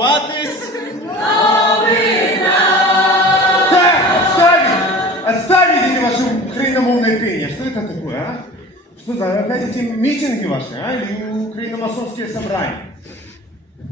называтись... Так, отставить! Отставить эти ваши украиномовные пения. Что это такое, а? Что за опять эти митинги ваши, а? Или украиномасонские собрания?